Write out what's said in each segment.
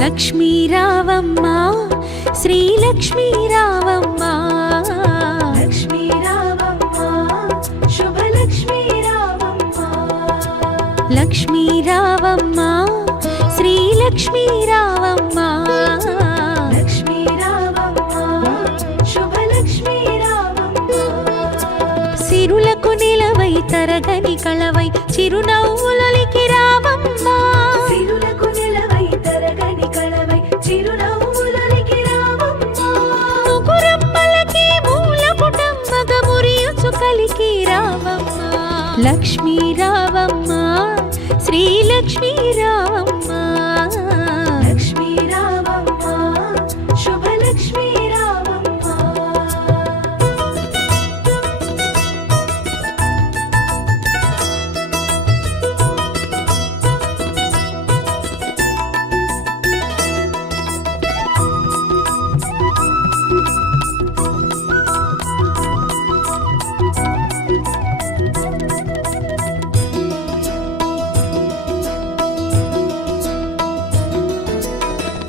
లక్ష్మీ రావమ్మ శ్రీలక్ష్మీ రావమ్మ లక్ష్మీ రావమ్మ శుభలక్ష్మీ రావమ్మ లక్ష్మీ రావమ్మ శ్రీలక్ష్మీ రావమ్మ లక్ష్మీ రావమ్మ శుభలక్ష్మీ రావమ్మ సిరులకు నిలవై తరగని కళవై చిరునవ్వులొలికి రావమ్మ సిరులకు నిలవై తరగని కళవై చిరునవ్వులొలికి రావమ్మ ముగురమ్మలకి మూల పుటమ్మగ మురియుచు కలికి రావమ్మ లక్ష్మీ రావమ్మ శ్రీలక్ష్మీ రావమ్మ లక్ష్మీ రావమ్మ శుభలక్ష్మీ రావమ్మ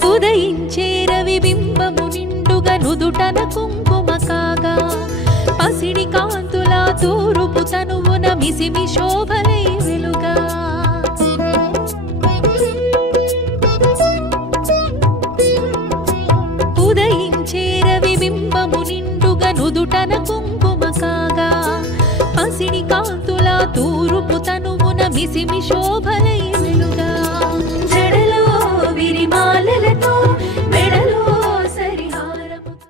ఉదయించే రవి బింబము నిండుగా నుదుటన కుంకుమ కాగా పసిడి కాంతుల తూరుపు తనువున మిసిమి శోభలై వెలుగా ఉదయించే రవి బింబము నిండుగా నుదుటన కుంకుమ కాగా పసిడి కాంతుల తూరుపు తనువున మిసిమి శోభలై